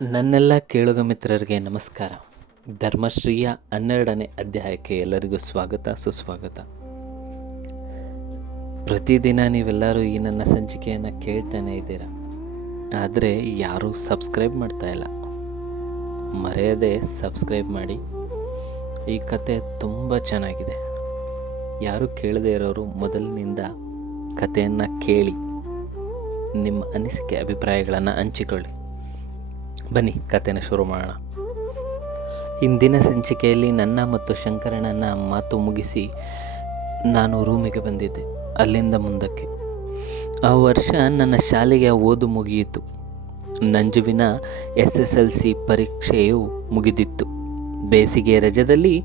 ನನ್ನೆಲ್ಲ ಕೇಳುಗ ಮಿತ್ರರಿಗೆ ನಮಸ್ಕಾರ. ಧರ್ಮಶ್ರೀಯ 12ನೇ ಅಧ್ಯಾಯಕ್ಕೆ ಎಲ್ಲರಿಗೂ ಸ್ವಾಗತ ಸುಸ್ವಾಗತ. ಪ್ರತಿದಿನ ನೀವೆಲ್ಲರೂ ಈ ನನ್ನ ಸಂಚಿಕೆಯನ್ನು ಕೇಳ್ತಾನೆ ಇದ್ದೀರಾ, ಆದರೆ ಯಾರೂ ಸಬ್ಸ್ಕ್ರೈಬ್ ಮಾಡ್ತಾ ಇಲ್ಲ. ಮರೆಯದೆ ಸಬ್ಸ್ಕ್ರೈಬ್ ಮಾಡಿ. ಈ ಕತೆ ತುಂಬ ಚೆನ್ನಾಗಿದೆ. ಯಾರು ಕೇಳದೇ ಇರೋರು ಮೊದಲಿನಿಂದ ಕಥೆಯನ್ನು ಕೇಳಿ ನಿಮ್ಮ ಅನಿಸಿಕೆ ಅಭಿಪ್ರಾಯಗಳನ್ನು ಹಂಚಿಕೊಳ್ಳಿ. ಬನ್ನಿ ಕಥೆನ ಶುರು ಮಾಡೋಣ. ಇಂದಿನ ಸಂಚಿಕೆಯಲ್ಲಿ ನನ್ನ ಮತ್ತು ಶಂಕರಣ್ಣನ ಮಾತು ಮುಗಿಸಿ ನಾನು ರೂಮಿಗೆ ಬಂದಿದ್ದೆ. ಅಲ್ಲಿಂದ ಮುಂದಕ್ಕೆ ಆ ವರ್ಷ ನನ್ನ ಶಾಲೆಯ ಓದು ಮುಗಿಯಿತು. ನಂಜುವಿನ SSLC ಪರೀಕ್ಷೆಯು ಮುಗಿದಿತ್ತು. ಬೇಸಿಗೆ ರಜದಲ್ಲಿ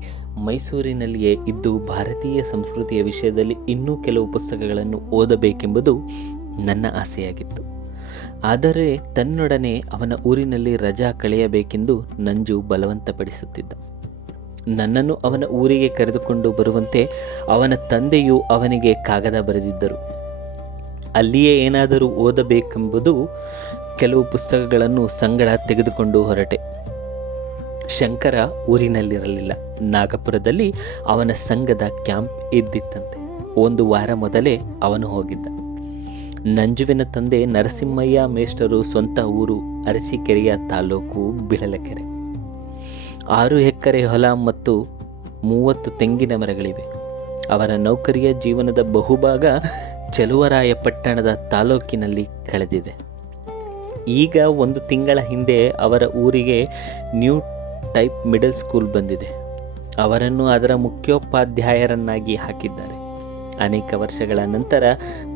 ಮೈಸೂರಿನಲ್ಲಿಯೇ ಇದ್ದು ಭಾರತೀಯ ಸಂಸ್ಕೃತಿಯ ವಿಷಯದಲ್ಲಿ ಇನ್ನೂ ಕೆಲವು ಪುಸ್ತಕಗಳನ್ನು ಓದಬೇಕೆಂಬುದು ನನ್ನ ಆಸೆಯಾಗಿತ್ತು. ಆದರೆ ತನ್ನೊಡನೆ ಅವನ ಊರಿನಲ್ಲಿ ರಜಾ ಕಳೆಯಬೇಕೆಂದು ನಂಜು ಬಲವಂತಪಡಿಸುತ್ತಿದ್ದ. ನನ್ನನ್ನು ಅವನ ಊರಿಗೆ ಕರೆದುಕೊಂಡು ಬರುವಂತೆ ಅವನ ತಂದೆಯು ಅವನಿಗೆ ಕಾಗದ ಬರೆದಿದ್ದರು. ಅಲ್ಲಿಯೇ ಏನಾದರೂ ಓದಬೇಕೆಂಬುದು ಕೆಲವು ಪುಸ್ತಕಗಳನ್ನು ಸಂಗಡ ತೆಗೆದುಕೊಂಡು ಹೊರಟೆ. ಶಂಕರ ಊರಿನಲ್ಲಿರಲಿಲ್ಲ. ನಾಗಪುರದಲ್ಲಿ ಅವನ ಸಂಘದ ಕ್ಯಾಂಪ್ ಇದ್ದಿತ್ತಂತೆ. 1 ವಾರ ಮೊದಲೇ ಅವನು ಹೋಗಿದ್ದ. ನಂಜುವಿನ ತಂದೆ ನರಸಿಂಹಯ್ಯ ಮೇಷ್ಟರು ಸ್ವಂತ ಊರು ಅರಸೀಕೆರೆಯ ತಾಲೂಕು ಬಿಳಲಕೆರೆ. 6 ಎಕರೆ ಹೊಲ ಮತ್ತು 30 ತೆಂಗಿನ ಮರಗಳಿವೆ. ಅವರ ನೌಕರಿಯ ಜೀವನದ ಬಹುಭಾಗ ಚಲುವರಾಯಪಟ್ಟಣದ ತಾಲೂಕಿನಲ್ಲಿ ಕಳೆದಿದೆ. ಈಗ 1 ತಿಂಗಳ ಹಿಂದೆ ಅವರ ಊರಿಗೆ ನ್ಯೂ ಟೈಪ್ ಮಿಡಲ್ ಸ್ಕೂಲ್ ಬಂದಿದೆ. ಅವರನ್ನು ಅದರ ಮುಖ್ಯೋಪಾಧ್ಯಾಯರನ್ನಾಗಿ ಹಾಕಿದ್ದಾರೆ. ಅನೇಕ ವರ್ಷಗಳ ನಂತರ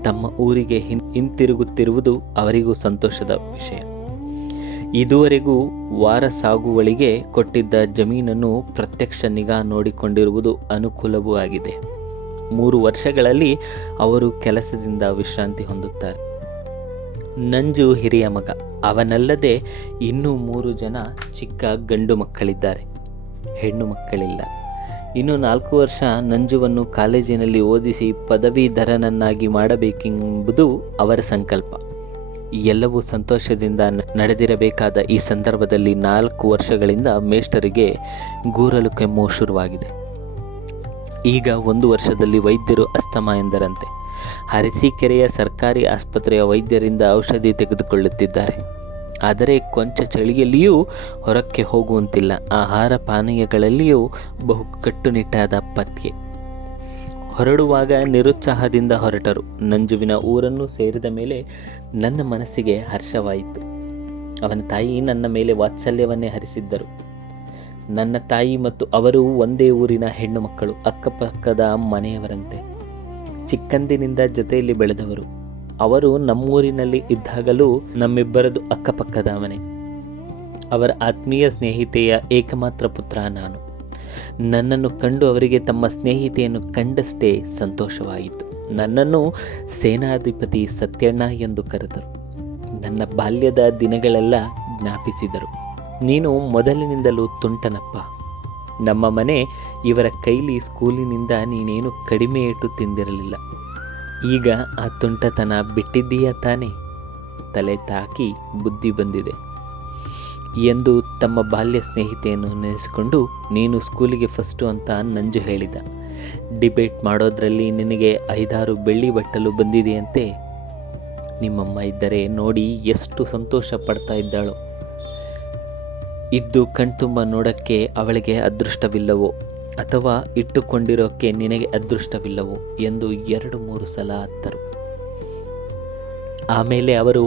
ತಮ್ಮ ಊರಿಗೆ ಹಿಂತಿರುಗುತ್ತಿರುವುದು ಅವರಿಗೂ ಸಂತೋಷದ ವಿಷಯ. ಇದುವರೆಗೂ ವಾರ ಸಾಗುವಳಿಗೆ ಕೊಟ್ಟಿದ್ದ ಜಮೀನನ್ನು ಪ್ರತ್ಯಕ್ಷ ನಿಗಾ ನೋಡಿಕೊಂಡಿರುವುದು ಅನುಕೂಲವೂ ಆಗಿದೆ. 3 ವರ್ಷಗಳಲ್ಲಿ ಅವರು ಕೆಲಸದಿಂದ ವಿಶ್ರಾಂತಿ ಹೊಂದುತ್ತಾರೆ. ನಂಜು ಹಿರಿಯ ಮಗ. ಅವನಲ್ಲದೆ ಇನ್ನೂ 3 ಜನ ಚಿಕ್ಕ ಗಂಡು ಮಕ್ಕಳಿದ್ದಾರೆ. ಹೆಣ್ಣು ಮಕ್ಕಳಿಲ್ಲ. ಇನ್ನು 4 ವರ್ಷ ನಂಜುವನ್ನು ಕಾಲೇಜಿನಲ್ಲಿ ಓದಿಸಿ ಪದವೀಧರನನ್ನಾಗಿ ಮಾಡಬೇಕೆಂಬುದು ಅವರ ಸಂಕಲ್ಪ. ಎಲ್ಲವೂ ಸಂತೋಷದಿಂದ ನಡೆದಿರಬೇಕಾದ ಈ ಸಂದರ್ಭದಲ್ಲಿ 4 ವರ್ಷಗಳಿಂದ ಮೇಷ್ಟರಿಗೆ ಗೂರಲು ಕೆಮ್ಮು ಶುರುವಾಗಿದೆ. ಈಗ 1 ವರ್ಷದಲ್ಲಿ ವೈದ್ಯರು ಅಸ್ತಮ ಎಂದರಂತೆ. ಅರಸೀಕೆರೆಯ ಸರ್ಕಾರಿ ಆಸ್ಪತ್ರೆಯ ವೈದ್ಯರಿಂದ ಔಷಧಿ ತೆಗೆದುಕೊಳ್ಳುತ್ತಿದ್ದಾರೆ. ಆದರೆ ಕೊಂಚ ಚಳಿಯಲ್ಲಿಯೂ ಹೊರಕ್ಕೆ ಹೋಗುವಂತಿಲ್ಲ. ಆಹಾರ ಪಾನೀಯಗಳಲ್ಲಿಯೂ ಬಹು ಕಟ್ಟುನಿಟ್ಟಾದ ಪಥ್ಯ. ಹೊರಡುವಾಗ ನಿರುತ್ಸಾಹದಿಂದ ಹೊರಟರು. ನಂಜುವಿನ ಊರನ್ನು ಸೇರಿದ ಮೇಲೆ ನನ್ನ ಮನಸ್ಸಿಗೆ ಹರ್ಷವಾಯಿತು. ಅವನ ತಾಯಿ ನನ್ನ ಮೇಲೆ ವಾತ್ಸಲ್ಯವನ್ನೇ ಹರಿಸಿದ್ದರು. ನನ್ನ ತಾಯಿ ಮತ್ತು ಅವರು ಒಂದೇ ಊರಿನ ಹೆಣ್ಣು ಮಕ್ಕಳು, ಅಕ್ಕಪಕ್ಕದ ಮನೆಯವರಂತೆ. ಚಿಕ್ಕಂದಿನಿಂದ ಜೊತೆಯಲ್ಲಿ ಬೆಳೆದವರು. ಅವರು ನಮ್ಮೂರಿನಲ್ಲಿ ಇದ್ದಾಗಲೂ ನಮ್ಮಿಬ್ಬರದು ಅಕ್ಕಪಕ್ಕದ ಮನೆ. ಅವರ ಆತ್ಮೀಯ ಸ್ನೇಹಿತೆಯ ಏಕಮಾತ್ರ ಪುತ್ರ ನಾನು. ನನ್ನನ್ನು ಕಂಡು ಅವರಿಗೆ ತಮ್ಮ ಸ್ನೇಹಿತೆಯನ್ನು ಕಂಡಷ್ಟೇ ಸಂತೋಷವಾಯಿತು. ನನ್ನನ್ನು ಸೇನಾಧಿಪತಿ ಸತ್ಯಣ್ಣ ಎಂದು ಕರೆದರು. ನನ್ನ ಬಾಲ್ಯದ ದಿನಗಳೆಲ್ಲ ಜ್ಞಾಪಿಸಿದರು. ನೀನು ಮೊದಲಿನಿಂದಲೂ ತುಂಟನಪ್ಪ. ನಮ್ಮ ಮನೆ ಇವರ ಕೈಲಿ ಸ್ಕೂಲಿನಿಂದ ನೀನೇನು ಕಡಿಮೆ ಏಟು ತಿಂದಿರಲಿಲ್ಲ. ಈಗ ಆ ತುಂಟತನ ಬಿಟ್ಟಿದ್ದೀಯಾ ತಾನೇ? ತಲೆ ತಾಕಿ ಬುದ್ಧಿ ಬಂದಿದೆ ಎಂದು ತಮ್ಮ ಬಾಲ್ಯ ಸ್ನೇಹಿತೆಯನ್ನು ನೆನೆಸಿಕೊಂಡು, ನೀನು ಸ್ಕೂಲಿಗೆ ಫಸ್ಟು ಅಂತ ನಂಜು ಹೇಳಿದ. ಡಿಬೇಟ್ ಮಾಡೋದ್ರಲ್ಲಿ ನಿನಗೆ 5-6 ಬೆಳ್ಳಿ ಬಟ್ಟಲು ಬಂದಿದೆಯಂತೆ. ನಿಮ್ಮಮ್ಮ ಇದ್ದರೆ ನೋಡಿ ಎಷ್ಟು ಸಂತೋಷ ಪಡ್ತಾ ಇದ್ದಾಳೋ. ಇದ್ದು ಕಣ್ತುಂಬ ನೋಡೋಕ್ಕೆ ಅವಳಿಗೆ ಅದೃಷ್ಟವಿಲ್ಲವೋ ಅಥವಾ ಇಟ್ಟುಕೊಂಡಿರೋಕ್ಕೆ ನಿನಗೆ ಅದೃಷ್ಟವಿಲ್ಲವೋ ಎಂದು 2-3 ಸಲ ಅತ್ತರು. ಆಮೇಲೆ ಅವರು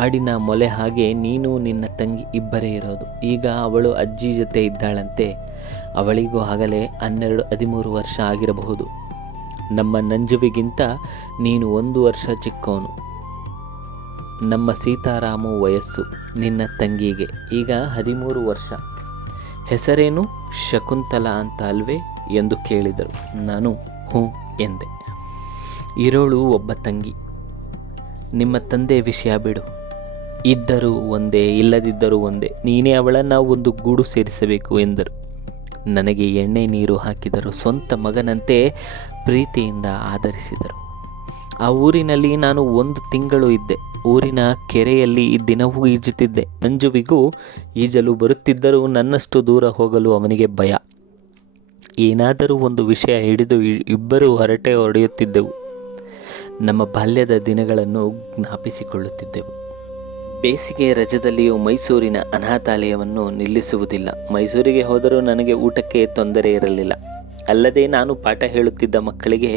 ಆಡಿನ ಮೊಲೆ ಹಾಗೆ ನೀನು ನಿನ್ನ ತಂಗಿ ಇಬ್ಬರೇ ಇರೋದು. ಈಗ ಅವಳು ಅಜ್ಜಿ ಜೊತೆ ಇದ್ದಾಳಂತೆ. ಅವಳಿಗೂ ಆಗಲೇ 12-13 ವರ್ಷ ಆಗಿರಬಹುದು. ನಮ್ಮ ನಂಜುವಿಗಿಂತ ನೀನು 1 ವರ್ಷ ಚಿಕ್ಕವನು. ನಮ್ಮ ಸೀತಾರಾಮು ವಯಸ್ಸು ನಿನ್ನ ತಂಗಿಗೆ ಈಗ 13 ವರ್ಷ. ಹೆಸರೇನು? ಶಕುಂತಲಾ ಅಂತ ಅಲ್ವೇ ಎಂದು ಕೇಳಿದರು. ನಾನು ಹ್ಞೂ ಎಂದೆ. ಇರೋಳು ಒಬ್ಬ ತಂಗಿ. ನಿಮ್ಮ ತಂದೆ ವಿಷಯ ಬಿಡು. ಇದ್ದರೂ ಒಂದೇ, ಇಲ್ಲದಿದ್ದರೂ ಒಂದೇ. ನೀನೇ ಅವಳನ್ನು ಒಂದು ಗೂಡು ಸೇರಿಸಬೇಕು ಎಂದರು. ನನಗೆ ಎಣ್ಣೆ ನೀರು ಹಾಕಿದರು. ಸ್ವಂತ ಮಗನಂತೆ ಪ್ರೀತಿಯಿಂದ ಆದರಿಸಿದರು. ಆ ಊರಿನಲ್ಲಿ ನಾನು 1 ತಿಂಗಳು ಇದ್ದೆ. ಊರಿನ ಕೆರೆಯಲ್ಲಿ ದಿನವೂ ಈಜುತ್ತಿದ್ದೆ. ನಂಜುವಿಗೂ ಈಜಲು ಬರುತ್ತಿದ್ದರೂ ನನ್ನಷ್ಟು ದೂರ ಹೋಗಲು ಅವನಿಗೆ ಭಯ. ಏನಾದರೂ ಒಂದು ವಿಷಯ ಹಿಡಿದು ಇಬ್ಬರೂ ಹರಟೆ ಹೊಡೆಯುತ್ತಿದ್ದೆವು. ನಮ್ಮ ಬಾಲ್ಯದ ದಿನಗಳನ್ನು ಜ್ಞಾಪಿಸಿಕೊಳ್ಳುತ್ತಿದ್ದೆವು. ಬೇಸಿಗೆ ರಜದಲ್ಲಿಯೂ ಮೈಸೂರಿನ ಅನಾಥಾಲಯವನ್ನು ನಿಲ್ಲಿಸುವುದಿಲ್ಲ. ಮೈಸೂರಿಗೆ ಹೋದರೂ ನನಗೆ ಊಟಕ್ಕೆ ತೊಂದರೆ ಇರಲಿಲ್ಲ. ಅಲ್ಲದೆ ನಾನು ಪಾಠ ಹೇಳುತ್ತಿದ್ದ ಮಕ್ಕಳಿಗೆ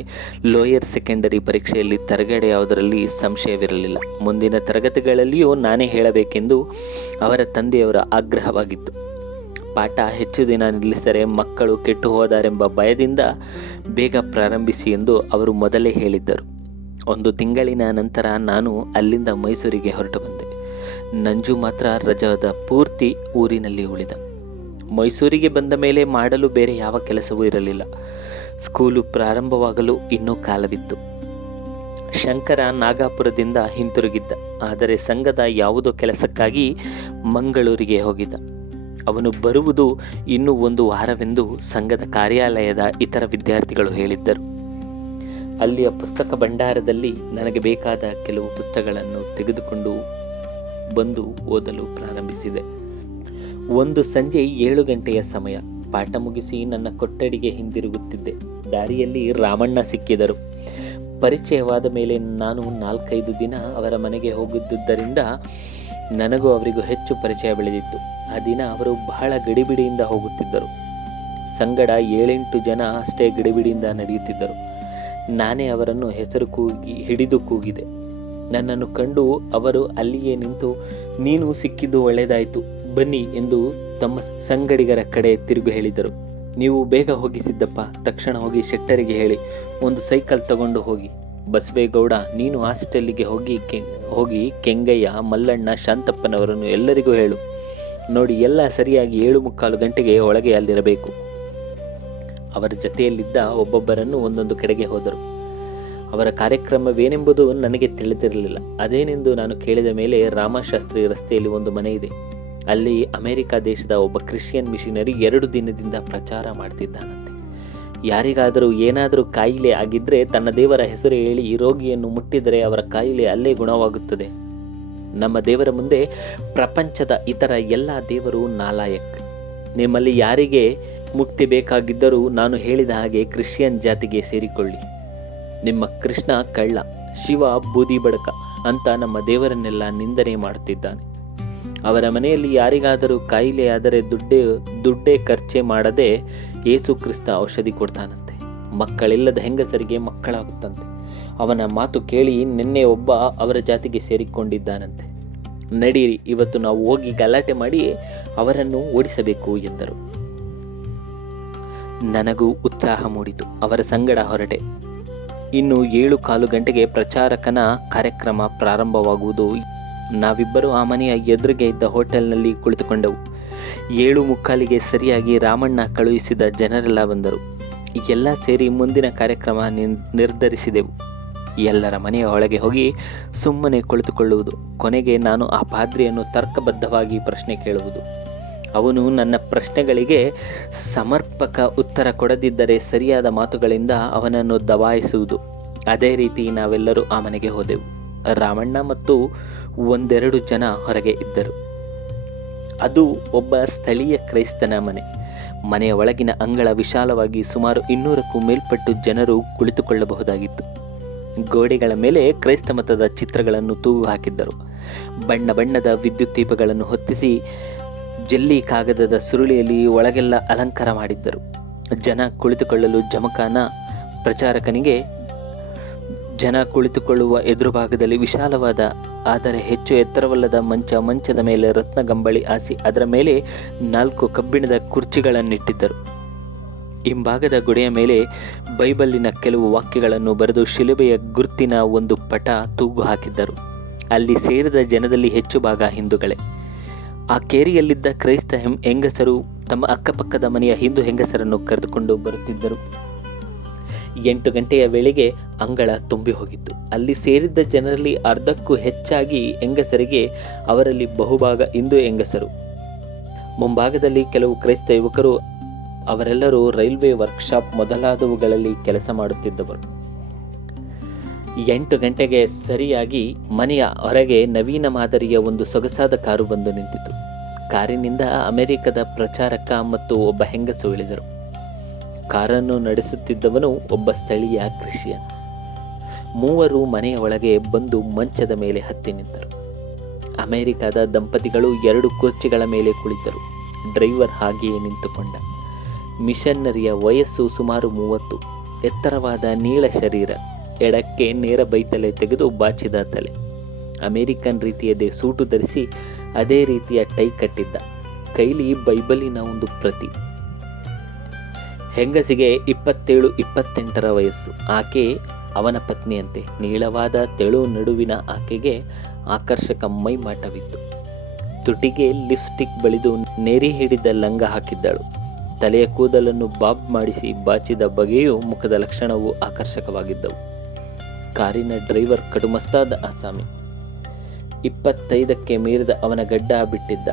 ಲೋಯರ್ ಸೆಕೆಂಡರಿ ಪರೀಕ್ಷೆಯಲ್ಲಿ ತರಗಡೆ ಯಾವುದರಲ್ಲಿ ಸಂಶಯವಿರಲಿಲ್ಲ. ಮುಂದಿನ ತರಗತಿಗಳಲ್ಲಿಯೂ ನಾನೇ ಹೇಳಬೇಕೆಂದು ಅವರ ತಂದೆಯವರ ಆಗ್ರಹವಾಗಿತ್ತು. ಪಾಠ ಹೆಚ್ಚು ದಿನ ನಿಲ್ಲಿಸಿದರೆ ಮಕ್ಕಳು ಕೆಟ್ಟು ಹೋದಾರೆಂಬ ಭಯದಿಂದ ಬೇಗ ಪ್ರಾರಂಭಿಸಿ ಎಂದು ಅವರು ಮೊದಲೇ ಹೇಳಿದ್ದರು. 1 ತಿಂಗಳಿನ ನಂತರ ನಾನು ಅಲ್ಲಿಂದ ಮೈಸೂರಿಗೆ ಹೊರಟು ಬಂದೆ. ನಂಜು ಮಾತ್ರ ರಜದ ಪೂರ್ತಿ ಊರಿನಲ್ಲಿ ಉಳಿದ. ಮೈಸೂರಿಗೆ ಬಂದ ಮೇಲೆ ಮಾಡಲು ಬೇರೆ ಯಾವ ಕೆಲಸವೂ ಇರಲಿಲ್ಲ. ಸ್ಕೂಲು ಪ್ರಾರಂಭವಾಗಲು ಇನ್ನೂ ಕಾಲವಿತ್ತು. ಶಂಕರ ನಾಗಾಪುರದಿಂದ ಹಿಂತಿರುಗಿದ್ದ. ಆದರೆ ಸಂಘದ ಯಾವುದೋ ಕೆಲಸಕ್ಕಾಗಿ ಮಂಗಳೂರಿಗೆ ಹೋಗಿದ್ದ. ಅವನು ಬರುವುದು ಇನ್ನೂ 1 ವಾರವೆಂದು ಸಂಘದ ಕಾರ್ಯಾಲಯದ ಇತರ ವಿದ್ಯಾರ್ಥಿಗಳು ಹೇಳಿದ್ದರು. ಅಲ್ಲಿಯ ಪುಸ್ತಕ ಭಂಡಾರದಲ್ಲಿ ನನಗೆ ಬೇಕಾದ ಕೆಲವು ಪುಸ್ತಕಗಳನ್ನು ತೆಗೆದುಕೊಂಡು ಬಂದು ಓದಲು ಪ್ರಾರಂಭಿಸಿದೆ. ಒಂದು ಸಂಜೆ 7 ಗಂಟೆಯ ಸಮಯ. ಪಾಠ ಮುಗಿಸಿ ನನ್ನ ಕೊಠಡಿಗೆ ಹಿಂದಿರುಗುತ್ತಿದ್ದೆ. ದಾರಿಯಲ್ಲಿ ರಾಮಣ್ಣ ಸಿಕ್ಕಿದರು. ಪರಿಚಯವಾದ ಮೇಲೆ ನಾನು 4-5 ದಿನ ಅವರ ಮನೆಗೆ ಹೋಗಿದ್ದುದರಿಂದ ನನಗೂ ಅವರಿಗೂ ಹೆಚ್ಚು ಪರಿಚಯ ಬೆಳೆದಿತ್ತು. ಆ ದಿನ ಅವರು ಬಹಳ ಗಡಿಬಿಡಿಯಿಂದ ಹೋಗುತ್ತಿದ್ದರು. ಸಂಗಡ 7-8 ಜನ ಅಷ್ಟೇ ಗಡಿಬಿಡಿಯಿಂದ ನಡೆಯುತ್ತಿದ್ದರು. ನಾನೇ ಅವರನ್ನು ಹೆಸರು ಹಿಡಿದು ಕೂಗಿದೆ. ನನ್ನನ್ನು ಕಂಡು ಅವರು ಅಲ್ಲಿಯೇ ನಿಂತು, ನೀನು ಸಿಕ್ಕಿದ್ದು ಒಳ್ಳೆಯದಾಯಿತು, ಬನ್ನಿ ಎಂದು ತಮ್ಮ ಸಂಗಡಿಗರ ಕಡೆ ತಿರುಗಿ ಹೇಳಿದರು. ನೀವು ಬೇಗ ಹೋಗಿ ಸಿದ್ದಪ್ಪ, ತಕ್ಷಣ ಹೋಗಿ ಶೆಟ್ಟರಿಗೆ ಹೇಳಿ 1 ಸೈಕಲ್ ತಗೊಂಡು ಹೋಗಿ. ಬಸವೇಗೌಡ, ನೀನು ಹಾಸ್ಟೆಲ್ಲಿಗೆ ಹೋಗಿ ಕೆಂಗಯ್ಯ, ಮಲ್ಲಣ್ಣ, ಶಾಂತಪ್ಪನವರನ್ನು ಎಲ್ಲರಿಗೂ ಹೇಳು. ನೋಡಿ, ಎಲ್ಲ ಸರಿಯಾಗಿ 7:15 ಗಂಟೆಗೆ ಒಳಗೆ ಅಲ್ಲಿರಬೇಕು. ಅವರ ಜೊತೆಯಲ್ಲಿದ್ದ ಒಬ್ಬೊಬ್ಬರನ್ನು ಒಂದೊಂದು ಕಡೆಗೆ ಹೋದರು. ಅವರ ಕಾರ್ಯಕ್ರಮವೇನೆಂಬುದು ನನಗೆ ತಿಳಿದಿರಲಿಲ್ಲ. ಅದೇನೆಂದು ನಾನು ಕೇಳಿದ ಮೇಲೆ, ರಾಮಶಾಸ್ತ್ರಿ ರಸ್ತೆಯಲ್ಲಿ ಒಂದು ಮನೆ ಇದೆ. ಅಲ್ಲಿ ಅಮೆರಿಕ ದೇಶದ ಒಬ್ಬ ಕ್ರಿಶ್ಚಿಯನ್ ಮಿಷನರಿ 2 ದಿನದಿಂದ ಪ್ರಚಾರ ಮಾಡ್ತಿದ್ದಾನಂತೆ. ಯಾರಿಗಾದರೂ ಏನಾದರೂ ಕಾಯಿಲೆ ಆಗಿದ್ದರೆ ತನ್ನ ದೇವರ ಹೆಸರು ಹೇಳಿ ಈ ರೋಗಿಯನ್ನು ಮುಟ್ಟಿದರೆ ಅವರ ಕಾಯಿಲೆ ಅಲ್ಲೇ ಗುಣವಾಗುತ್ತದೆ. ನಮ್ಮ ದೇವರ ಮುಂದೆ ಪ್ರಪಂಚದ ಇತರ ಎಲ್ಲ ದೇವರು ನಾಲಾಯಕ್. ನಿಮ್ಮಲ್ಲಿ ಯಾರಿಗೆ ಮುಕ್ತಿ ಬೇಕಾಗಿದ್ದರೂ ನಾನು ಹೇಳಿದ ಹಾಗೆ ಕ್ರಿಶ್ಚಿಯನ್ ಜಾತಿಗೆ ಸೇರಿಕೊಳ್ಳಿ. ನಿಮ್ಮ ಕೃಷ್ಣ ಕಳ್ಳ, ಶಿವ ಬೂದಿ ಬಡಕ ಅಂತ ನಮ್ಮ ದೇವರನ್ನೆಲ್ಲ ನಿಂದನೆ ಮಾಡುತ್ತಿದ್ದಾನೆ. ಅವರ ಮನೆಯಲ್ಲಿ ಯಾರಿಗಾದರೂ ಕಾಯಿಲೆಯಾದರೆ ದುಡ್ಡೇ ಖರ್ಚೆ ಮಾಡದೆ ಯೇಸು ಕ್ರಿಸ್ತ ಔಷಧಿ ಕೊಡ್ತಾನಂತೆ. ಮಕ್ಕಳಿಲ್ಲದ ಹೆಂಗಸರಿಗೆ ಮಕ್ಕಳಾಗುತ್ತಂತೆ. ಅವನ ಮಾತು ಕೇಳಿ ನಿನ್ನೆ ಒಬ್ಬ ಅವರ ಜಾತಿಗೆ ಸೇರಿಕೊಂಡಿದ್ದಾನಂತೆ. ನಡೀರಿ, ಇವತ್ತು ನಾವು ಹೋಗಿ ಗಲಾಟೆ ಮಾಡಿ ಅವರನ್ನು ಓಡಿಸಬೇಕು ಎಂದರು. ನನಗೂ ಉತ್ಸಾಹ ಮೂಡಿತು. ಅವರ ಸಂಗಡ ಹೊರಟೆ. ಇನ್ನು 7:15 ಗಂಟೆಗೆ ಪ್ರಚಾರಕನ ಕಾರ್ಯಕ್ರಮ ಪ್ರಾರಂಭವಾಗುವುದು. ನಾವಿಬ್ಬರು ಆ ಮನೆಯ ಎದುರಿಗೆ ಇದ್ದ ಹೋಟೆಲ್ನಲ್ಲಿ ಕುಳಿತುಕೊಂಡೆವು. 7:45ಗೆ ಸರಿಯಾಗಿ ರಾಮಣ್ಣ ಕಳುಹಿಸಿದ ಜನರೆಲ್ಲ ಬಂದರು. ಎಲ್ಲ ಸೇರಿ ಮುಂದಿನ ಕಾರ್ಯಕ್ರಮ ನಿರ್ಧರಿಸಿದೆವು. ಎಲ್ಲರ ಮನೆಯ ಒಳಗೆ ಹೋಗಿ ಸುಮ್ಮನೆ ಕುಳಿತುಕೊಳ್ಳುವುದು. ಕೊನೆಗೆ ನಾನು ಆ ಪಾದ್ರಿಯನ್ನು ತರ್ಕಬದ್ಧವಾಗಿ ಪ್ರಶ್ನೆ ಕೇಳುವುದು. ಅವನು ನನ್ನ ಪ್ರಶ್ನೆಗಳಿಗೆ ಸಮರ್ಪಕ ಉತ್ತರ ಕೊಡದಿದ್ದರೆ ಸರಿಯಾದ ಮಾತುಗಳಿಂದ ಅವನನ್ನು ದಬಾಯಿಸುವುದು. ಅದೇ ರೀತಿ ನಾವೆಲ್ಲರೂ ಆ ಮನೆಗೆ ಹೋದೆವು. ರಾಮಣ್ಣ ಮತ್ತು 1-2 ಜನ ಹೊರಗೆ ಇದ್ದರು. ಅದು ಒಬ್ಬ ಸ್ಥಳೀಯ ಕ್ರೈಸ್ತನ ಮನೆ. ಮನೆಯ ಒಳಗಿನ ಅಂಗಳ ವಿಶಾಲವಾಗಿ ಸುಮಾರು 200ಕ್ಕೂ ಮೇಲ್ಪಟ್ಟು ಜನರು ಕುಳಿತುಕೊಳ್ಳಬಹುದಾಗಿತ್ತು. ಗೋಡೆಗಳ ಮೇಲೆ ಕ್ರೈಸ್ತ ಮತದ ಚಿತ್ರಗಳನ್ನು ತೂಗು ಹಾಕಿದ್ದರು. ಬಣ್ಣ ಬಣ್ಣದ ವಿದ್ಯುತ್ ದೀಪಗಳನ್ನು ಹೊತ್ತಿಸಿ ಜಲ್ಲಿ ಕಾಗದದ ಸುರುಳಿಯಲ್ಲಿ ಒಳಗೆಲ್ಲ ಅಲಂಕಾರ ಮಾಡಿದ್ದರು. ಜನ ಕುಳಿತುಕೊಳ್ಳಲು ಜಮಖಾನ. ಪ್ರಚಾರಕನಿಗೆ ಜನ ಕುಳಿತುಕೊಳ್ಳುವ ಎದುರು ಭಾಗದಲ್ಲಿ ವಿಶಾಲವಾದ ಆದರೆ ಹೆಚ್ಚು ಎತ್ತರವಲ್ಲದ ಮಂಚದ ಮೇಲೆ ರತ್ನಗಂಬಳಿ ಹಾಸಿ ಅದರ ಮೇಲೆ 4 ಕಬ್ಬಿಣದ ಕುರ್ಚಿಗಳನ್ನಿಟ್ಟಿದ್ದರು. ಹಿಂಭಾಗದ ಗೋಡೆಯ ಮೇಲೆ ಬೈಬಲಿನ ಕೆಲವು ವಾಕ್ಯಗಳನ್ನು ಬರೆದು ಶಿಲುಬೆಯ ಗುರುತಿನ ಒಂದು ಪಟ ತೂಗು ಹಾಕಿದ್ದರು. ಅಲ್ಲಿ ಸೇರಿದ ಜನದಲ್ಲಿ ಹೆಚ್ಚು ಭಾಗ ಹಿಂದೂಗಳೇ. ಆ ಕೇರಿಯಲ್ಲಿದ್ದ ಕ್ರೈಸ್ತ ಹೆಂಗಸರು ತಮ್ಮ ಅಕ್ಕಪಕ್ಕದ ಮನೆಯ ಹಿಂದೂ ಹೆಂಗಸರನ್ನು ಕರೆದುಕೊಂಡು ಬರುತ್ತಿದ್ದರು. 8 ಗಂಟೆಯ ವೇಳೆಗೆ ಅಂಗಳ ತುಂಬಿ ಹೋಗಿತ್ತು. ಅಲ್ಲಿ ಸೇರಿದ್ದ ಜನರಲ್ಲಿ ಅರ್ಧಕ್ಕೂ ಹೆಚ್ಚಾಗಿ ಹೆಂಗಸರಿಗೆ, ಅವರಲ್ಲಿ ಬಹುಭಾಗ ಹಿಂದೂ ಹೆಂಗಸರು. ಮುಂಭಾಗದಲ್ಲಿ ಕೆಲವು ಕ್ರೈಸ್ತ ಯುವಕರು. ಅವರೆಲ್ಲರೂ ರೈಲ್ವೆ ವರ್ಕ್ಶಾಪ್ ಮೊದಲಾದವುಗಳಲ್ಲಿ ಕೆಲಸ ಮಾಡುತ್ತಿದ್ದವರು. 8 ಗಂಟೆಗೆ ಸರಿಯಾಗಿ ಮನೆಯ ಹೊರಗೆ ನವೀನ ಮಾದರಿಯ ಒಂದು ಸೊಗಸಾದ ಕಾರು ಬಂದು ನಿಂತಿತು. ಕಾರಿನಿಂದ ಅಮೆರಿಕದ ಪ್ರಚಾರಕ ಮತ್ತು ಒಬ್ಬ ಹೆಂಗಸು ಇಳಿದರು. ಕಾರನ್ನು ನಡೆಸುತ್ತಿದ್ದವನು ಒಬ್ಬ ಸ್ಥಳೀಯ ಕ್ರಿಶ್ಚಿಯನ್. ಮೂವರು ಮನೆಯ ಒಳಗೆ ಬಂದು ಮಂಚದ ಮೇಲೆ ಹತ್ತಿ ನಿಂತರು. ಅಮೆರಿಕದ ದಂಪತಿಗಳು 2 ಕುರ್ಚಿಗಳ ಮೇಲೆ ಕುಳಿತರು. ಡ್ರೈವರ್ ಹಾಗೆಯೇ ನಿಂತುಕೊಂಡ. ಮಿಷನ್ನರಿಯ ವಯಸ್ಸು ಸುಮಾರು 30. ಎತ್ತರವಾದ ನೀಳ ಶರೀರ, ಎಡಕ್ಕೆ ನೇರ ಬೈತಲೆ ತೆಗೆದು ಬಾಚಿದ ತಲೆ, ಅಮೆರಿಕನ್ ರೀತಿಯದೇ ಸೂಟು ಧರಿಸಿ ಅದೇ ರೀತಿಯ ಟೈ ಕಟ್ಟಿದ್ದ. ಕೈಲಿ ಬೈಬಲಿನ ಒಂದು ಪ್ರತಿ. ಹೆಂಗಸಿಗೆ 27-28 ವಯಸ್ಸು. ಆಕೆ ಅವನ ಪತ್ನಿಯಂತೆ. ನೀಳವಾದ ತೆಳು ನಡುವಿನ ಆಕೆಗೆ ಆಕರ್ಷಕ ಮೈಮಾಟವಿತ್ತು. ತುಟಿಗೆ ಲಿಪ್ಸ್ಟಿಕ್ ಬಳಿದು ನೆರಿ ಹಿಡಿದ ಲಂಗ ಹಾಕಿದ್ದಳು. ತಲೆಯ ಕೂದಲನ್ನು ಬಾಬ್ ಮಾಡಿಸಿ ಬಾಚಿದ ಬಗೆಯೂ ಮುಖದ ಲಕ್ಷಣವೂ ಆಕರ್ಷಕವಾಗಿದ್ದವು. ಕಾರಿನ ಡ್ರೈವರ್ ಕಡುಮಸ್ತಾದ ಆಸಾಮಿ. 25ಕ್ಕೆ ಮೀರಿದ ಅವನ ಗಡ್ಡ ಬಿಟ್ಟಿದ್ದ.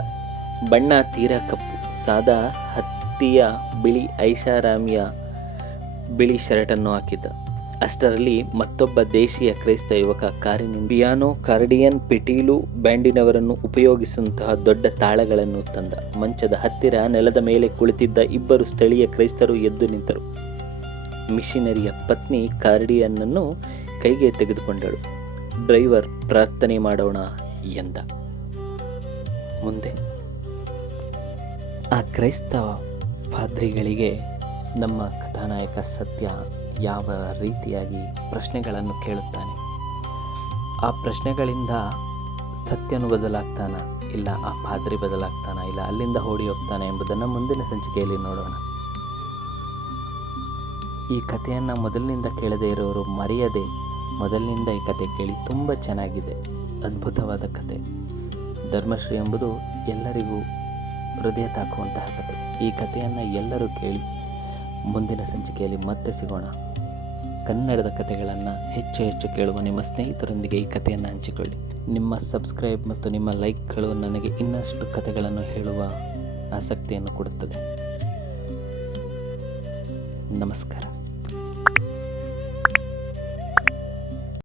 ಬಣ್ಣ ತೀರಾ ಕಪ್ಪು. ಸಾದಾ ಹತ್ತಿಯ ಬಿಳಿ ಐಷಾರಾಮಿಯ ಬಿಳಿ ಶರ್ಟನ್ನು ಹಾಕಿದ್ದ. ಅಷ್ಟರಲ್ಲಿ ಮತ್ತೊಬ್ಬ ದೇಶೀಯ ಕ್ರೈಸ್ತ ಯುವಕ ಕಾರಿನಿಂದ ಪಿಯಾನೋ, ಕಾರ್ಡಿಯನ್, ಪಿಟೀಲು ಬ್ಯಾಂಡಿನವರನ್ನು ಉಪಯೋಗಿಸುವಂತಹ ದೊಡ್ಡ ತಾಳಗಳನ್ನು ತಂದ. ಮಂಚದ ಹತ್ತಿರ ನೆಲದ ಮೇಲೆ ಕುಳಿತಿದ್ದ 2 ಸ್ಥಳೀಯ ಕ್ರೈಸ್ತರು ಎದ್ದು ನಿಂತರು. ಮಿಷನರಿಯ ಪತ್ನಿ ಕಾರ್ಡಿಯನ್ನನ್ನು ಕೈಗೆ ತೆಗೆದುಕೊಂಡಳು. ಡ್ರೈವರ್ ಪ್ರಾರ್ಥನೆ ಮಾಡೋಣ ಎಂದ. ಮುಂದೆ ಆ ಕ್ರೈಸ್ತವ ಪಾದ್ರಿಗಳಿಗೆ ನಮ್ಮ ಕಥಾನಾಯಕ ಸತ್ಯ ಯಾವ ರೀತಿಯಾಗಿ ಪ್ರಶ್ನೆಗಳನ್ನು ಕೇಳುತ್ತಾನೆ, ಆ ಪ್ರಶ್ನೆಗಳಿಂದ ಸತ್ಯನು ಬದಲಾಗ್ತಾನ, ಇಲ್ಲ ಆ ಪಾದ್ರಿ ಬದಲಾಗ್ತಾನ, ಇಲ್ಲ ಅಲ್ಲಿಂದ ಓಡಿ ಹೋಗ್ತಾನೆ ಎಂಬುದನ್ನು ಮುಂದಿನ ಸಂಚಿಕೆಯಲ್ಲಿ ನೋಡೋಣ. ಈ ಕಥೆಯನ್ನು ಮೊದಲಿನಿಂದ ಕೇಳದೇ ಇರೋರು ಮರೆಯದೆ ಮೊದಲಿನಿಂದ ಈ ಕತೆ ಕೇಳಿ. ತುಂಬ ಚೆನ್ನಾಗಿದೆ, ಅದ್ಭುತವಾದ ಕತೆ. ಧರ್ಮಶ್ರೀ ಎಂಬುದು ಎಲ್ಲರಿಗೂ ಹೃದಯ ತಾಕುವಂತಹ ಕತೆ. ಈ ಕಥೆಯನ್ನು ಎಲ್ಲರೂ ಕೇಳಿ. ಮುಂದಿನ ಸಂಚಿಕೆಯಲ್ಲಿ ಮತ್ತೆ ಸಿಗೋಣ. ಕನ್ನಡದ ಕಥೆಗಳನ್ನು ಹೆಚ್ಚು ಕೇಳುವ ನಿಮ್ಮ ಸ್ನೇಹಿತರೊಂದಿಗೆ ಈ ಕಥೆಯನ್ನು ಹಂಚಿಕೊಳ್ಳಿ. ನಿಮ್ಮ ಸಬ್ಸ್ಕ್ರೈಬ್ ಮತ್ತು ನಿಮ್ಮ ಲೈಕ್ಗಳು ನನಗೆ ಇನ್ನಷ್ಟು ಕಥೆಗಳನ್ನು ಹೇಳುವ ಆಸಕ್ತಿಯನ್ನು ಕೊಡುತ್ತದೆ. ನಮಸ್ಕಾರ.